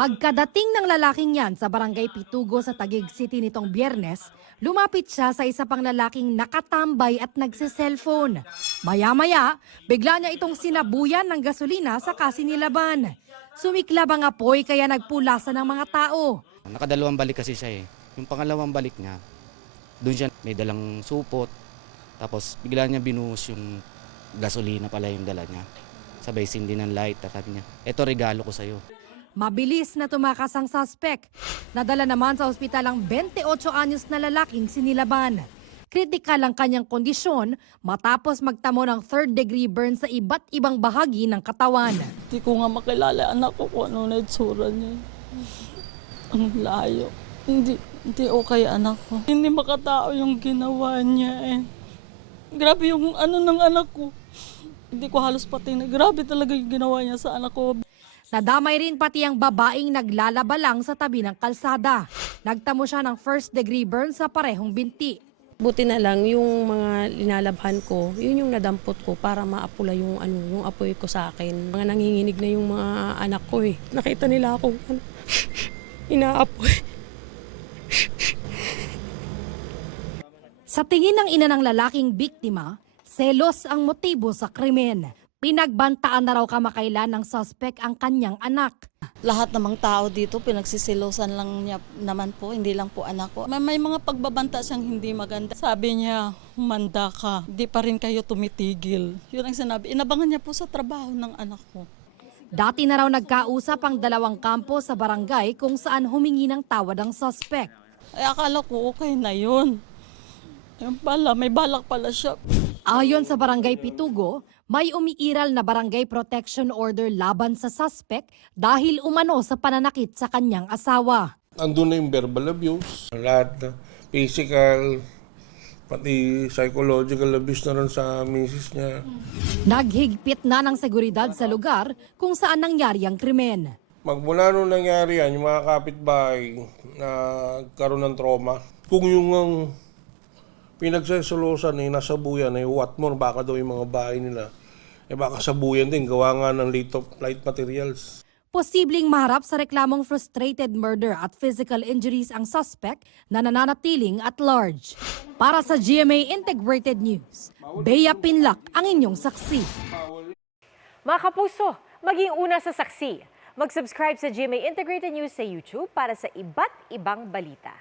Pagkadating ng lalaking yan sa barangay Pitugo sa Taguig City nitong Biyernes, lumapit siya sa isa pang lalaking nakatambay at nagsiselfone. Maya-maya, bigla niya itong sinabuyan ng gasolina sa kasinilaban. Sumiklab ang apoy kaya nagpulasan ng mga tao. Nakadalawang balik kasi siya eh. Yung pangalawang balik niya, doon siya may dalang supot. Tapos bigla niya binuhos yung gasolina pala yung dala niya. Sabay sindi ng light at sabi niya, eto regalo ko sa'yo. Mabilis na tumakas ang suspect. Nadala naman sa ospital ang 28 anyos na lalaking sinilaban. Kritikal ang kanyang kondisyon matapos magtamo ng third-degree burn sa iba't ibang bahagi ng katawan. Hindi ko nga makilala anak ko kung ano na itsura niya. Ang layo. Hindi okay anak ko. Hindi makatao yung ginawa niya eh. Grabe yung ano ng anak ko. Hindi ko halos patingin. Grabe talaga yung ginawa niya sa anak ko. Nadamay rin pati ang babaeng naglalaba lang sa tabi ng kalsada. Nagtamo siya ng first-degree burn sa parehong binti. Buti na lang yung mga linalabhan ko, yun yung nadampot ko para maapula yung apoy ko sa akin. Mga nanginginig na yung mga anak ko eh. Nakita nila ako inaapoy. Sa tingin ng ina ng lalaking biktima, selos ang motibo sa krimen. Pinagbantaan na raw kamakailan ng suspect ang kanyang anak. Lahat namang tao dito, pinagsisilosan lang niya naman po, hindi lang po anak ko. May mga pagbabanta siyang hindi maganda. Sabi niya, humanda ka, di pa rin kayo tumitigil. Yun ang sinabi. Inabangan niya po sa trabaho ng anak ko. Dati na raw nagkausap ang dalawang kampo sa barangay kung saan humingi ng tawad ang suspect. Ay akala ko okay na yun. Ayun pala, may balak pala siya. Ayon sa barangay Pitugo, may umiiral na barangay protection order laban sa suspect dahil umano sa pananakit sa kanyang asawa. Andun na yung verbal abuse, lahat na physical, pati psychological abuse na rin sa misis niya. Naghigpit na ng seguridad sa lugar kung saan nangyari ang krimen. Magmula nung nangyari yan, yung mga kapitbahay na karoon ng trauma, kung yung pinagsesolosan ay nasabuyan ay what more, baka daw yung mga bahay nila, baka sabuyan din, gawa nga ng light materials. Posibleng maharap sa reklamong frustrated murder at physical injuries ang suspect na nananatiling at large. Para sa GMA Integrated News, Bea Pinlac ang inyong saksi. Mga kapuso, maging una sa saksi. Mag-subscribe sa GMA Integrated News sa YouTube para sa iba't ibang balita.